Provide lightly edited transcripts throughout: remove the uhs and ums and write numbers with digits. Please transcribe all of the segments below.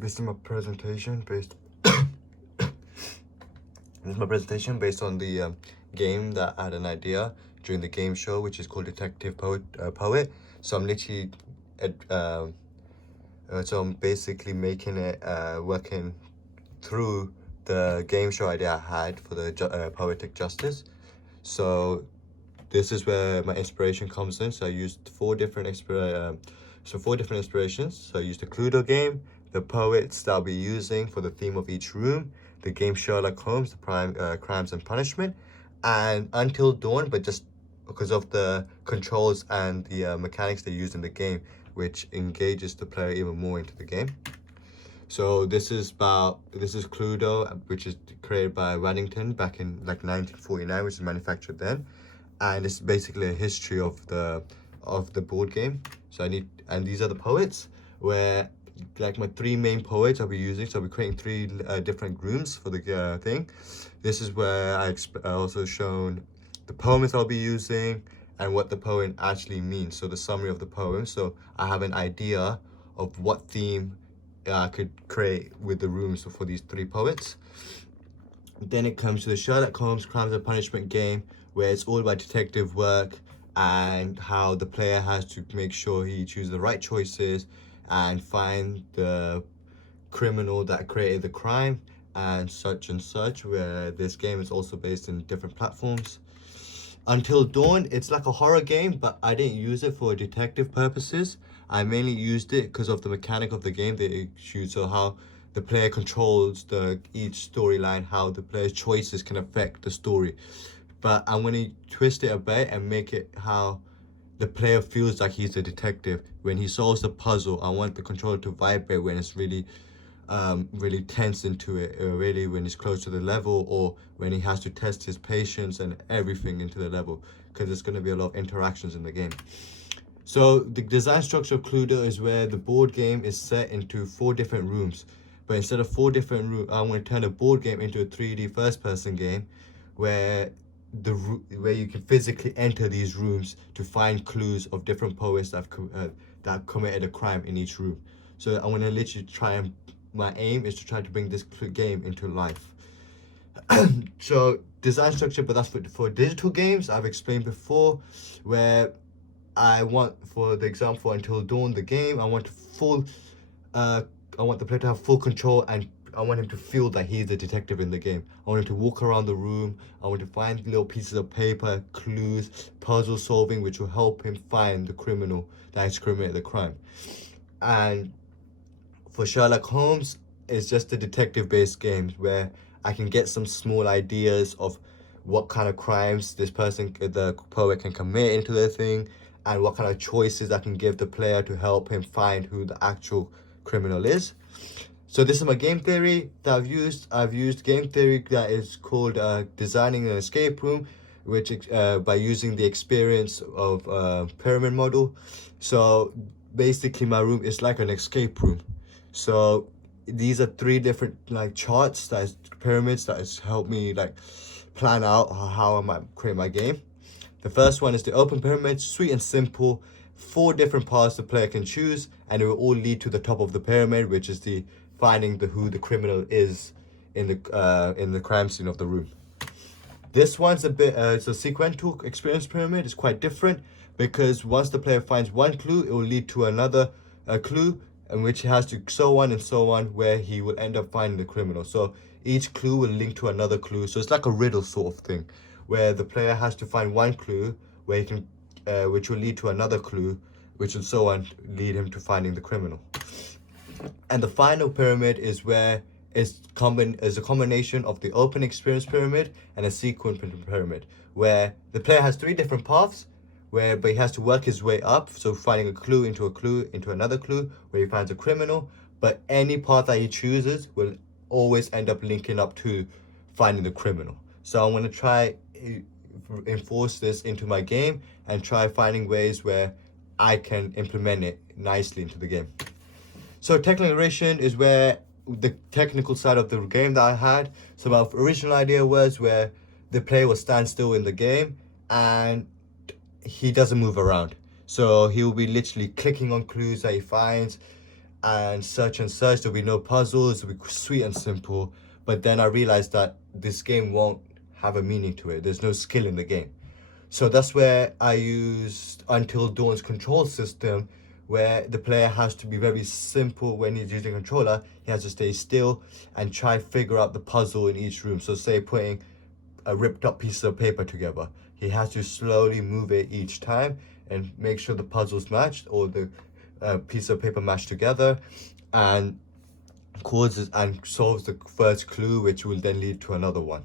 This is my presentation based. This is my presentation based on the game that I had an idea during the game show, which is called Detective Poet. So I'm literally, so I'm basically making it, working through the game show idea I had for the poetic justice. So this is where my inspiration comes in. So I used four different inspirations. So I used the Cluedo game, the poets that I'll be using for the theme of each room, the game Sherlock Holmes, the crimes and punishment, and Until Dawn, but just because of the controls and the mechanics they use in the game, which engages the player even more into the game. So this is Cluedo, which is created by Waddington back in like 1949, which is manufactured then, and it's basically a history of the board game. So and these are the poets, where like my three main poets I'll be using. So I'll be creating three different rooms for the thing. This is where I also shown the poems I'll be using and what the poem actually means. So the summary of the poem. So I have an idea of what theme I could create with the rooms for these three poets. Then it comes to the Sherlock Holmes Crimes and Punishment game, where it's all about detective work and how the player has to make sure he chooses the right choices and find the criminal that created the crime and such, where this game is also based in different platforms. Until Dawn, it's like a horror game, but I didn't use it for detective purposes. I mainly used it because of the mechanic of the game that it shoots, so how the player controls each storyline, how the player's choices can affect the story. But I'm going to twist it a bit and make it how the player feels like he's a detective. When he solves the puzzle, I want the controller to vibrate when it's really tense into it, really when he's close to the level, or when he has to test his patience and everything into the level, because there's going to be a lot of interactions in the game. So the design structure of Cluedo is where the board game is set into four different rooms, but instead of four different rooms, I want to turn the board game into a 3D first-person game, where where you can physically enter these rooms to find clues of different poets that have committed a crime in each room. So I want to literally try and my aim is to try to bring this game into life. So design structure, but that's for digital games I've explained before, where I want, for the example, Until Dawn, the game, I want the player to have full control, and I want him to feel that he's the detective in the game. I want him to walk around the room. I want to find little pieces of paper, clues, puzzle solving, which will help him find the criminal that has committed the crime. And for Sherlock Holmes, it's just a detective-based game where I can get some small ideas of what kind of crimes the poet can commit into their thing, and what kind of choices I can give the player to help him find who the actual criminal is. So this is my game theory that I've used. I've used game theory that is called designing an escape room, which by using the experience of pyramid model. So basically my room is like an escape room. So these are three different like charts, that is pyramids, that has helped me like plan out how I might create my game. The first one is the open pyramid, sweet and simple. Four different paths the player can choose, and it will all lead to the top of the pyramid, which is the finding who the criminal is in the crime scene of the room. This one's a bit it's a sequential experience pyramid. It's quite different because once the player finds one clue, it will lead to another clue, in which he has to so on and so on, where he will end up finding the criminal. So each clue will link to another clue. So it's like a riddle sort of thing, where the player has to find one clue, where he can, which will lead to another clue, which will so on lead him to finding the criminal. And the final pyramid is where is a combination of the open experience pyramid and a sequence pyramid, where the player has three different paths, but he has to work his way up, so finding a clue into another clue, where he finds a criminal. But any path that he chooses will always end up linking up to finding the criminal. So I'm going to try enforce this into my game and try finding ways where I can implement it nicely into the game. So technical iteration is where the technical side of the game that I had. So my original idea was where the player will stand still in the game and he doesn't move around. So he will be literally clicking on clues that he finds, and such. There'll be no puzzles, it'll be sweet and simple. But then I realized that this game won't have a meaning to it. There's no skill in the game. So that's where I used Until Dawn's control system, where the player has to be very simple when he's using a controller. He has to stay still and try figure out the puzzle in each room. So say putting a ripped up piece of paper together. He has to slowly move it each time and make sure the puzzle's matched, or the piece of paper matched together, and causes and solves the first clue, which will then lead to another one.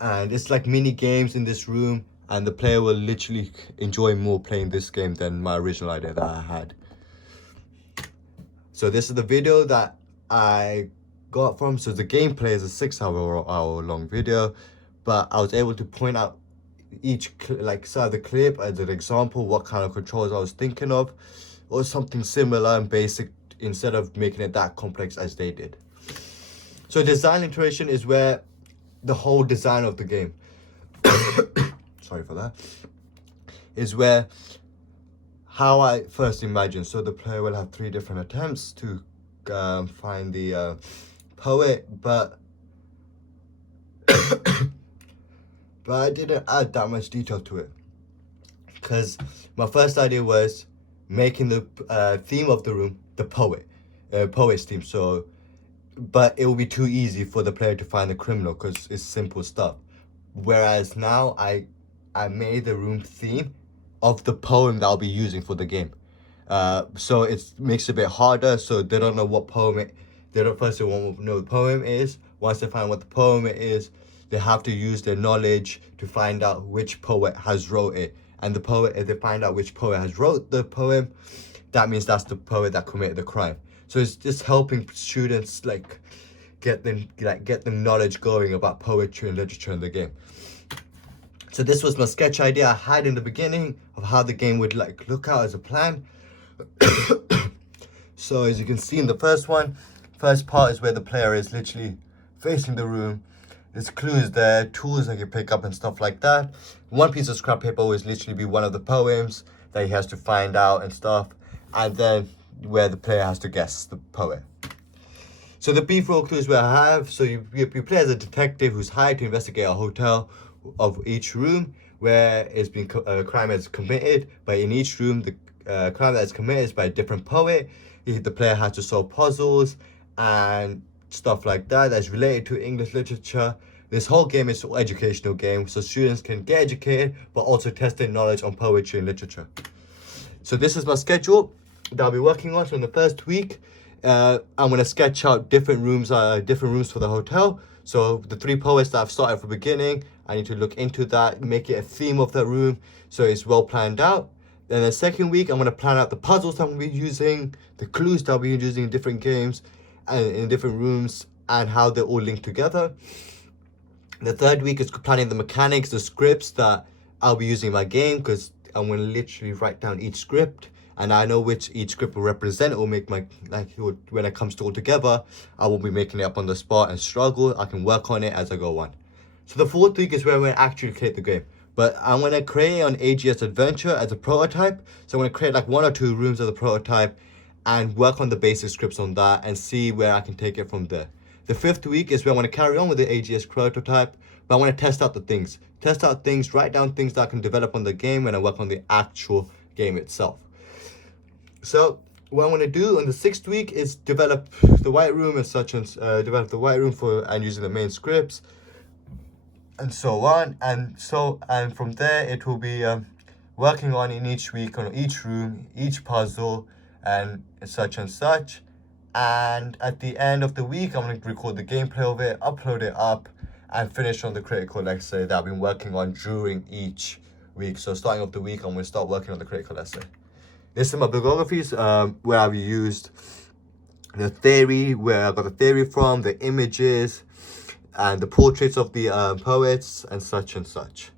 And it's like mini games in this room, and the player will literally enjoy more playing this game than my original idea that I had. So this is the video that I got from. So the gameplay is a 6-hour long video, but I was able to point out each side of the clip as an example what kind of controls I was thinking of, or something similar and basic, instead of making it that complex as they did. So design iteration is where the whole design of the game sorry for that, is where how I first imagined. So the player will have 3 different attempts to find the poet, but I didn't add that much detail to it, because my first idea was making the theme of the room the poet's theme. So, but it will be too easy for the player to find the criminal because it's simple stuff. Whereas now I made the room theme of the poem that I'll be using for the game. So it makes it a bit harder. So they don't know what poem they won't know the poem is. Once they find what the poem is, they have to use their knowledge to find out which poet has wrote it. And the poet, if they find out which poet has wrote the poem, that means that's the poet that committed the crime. So it's just helping students get them knowledge going about poetry and literature in the game. So this was my sketch idea I had in the beginning of how the game would look out as a plan. So as you can see in the first part is where the player is literally facing the room. There's clues there, tools that you pick up and stuff like that. One piece of scrap paper will literally be one of the poems that he has to find out and stuff. And then where the player has to guess the poet. So the B-roll clues where I have, so you play as a detective who's hired to investigate a hotel of each room where it's been a crime is committed. But in each room, the crime that is committed is by a different poet. The player has to solve puzzles and stuff like that that's related to English literature. This whole game is an educational game, so students can get educated but also test their knowledge on poetry and literature. So this is my schedule that I'll be working on. So in the first week, I'm going to sketch out different rooms for the hotel. So the 3 poets that I've started from the beginning, I need to look into that, make it a theme of that room so it's well planned out. Then the second week, I'm going to plan out the puzzles that I'm going to be using, the clues that I'll be using in different games and in different rooms, and how they're all linked together. The third week is planning the mechanics, the scripts that I'll be using in my game, because I'm going to literally write down each script, and I know which each script will represent. It will make my, when it comes to all together, I won't be making it up on the spot and struggle. I can work on it as I go on. So the fourth week is where I'm going to actually create the game. But I'm going to create on AGS Adventure as a prototype. So I'm going to create 1 or 2 rooms as a prototype and work on the basic scripts on that and see where I can take it from there. The 5th week is where I want to carry on with the AGS prototype, but I want to test out things, write down things that I can develop on the game when I work on the actual game itself. So what I'm going to do on the 6th week is develop the white room and such, and develop the white room and using the main scripts and so on. And from there it will be working on in each week on each room, each puzzle and such. And at the end of the week, I'm going to record the gameplay of it, upload it up, and finish on the critical essay that I've been working on during each week. So starting off the week, I'm going to start working on the critical essay. This is my bibliographies where I've used the theory, where I got the theory from, the images, and the portraits of the poets, and such.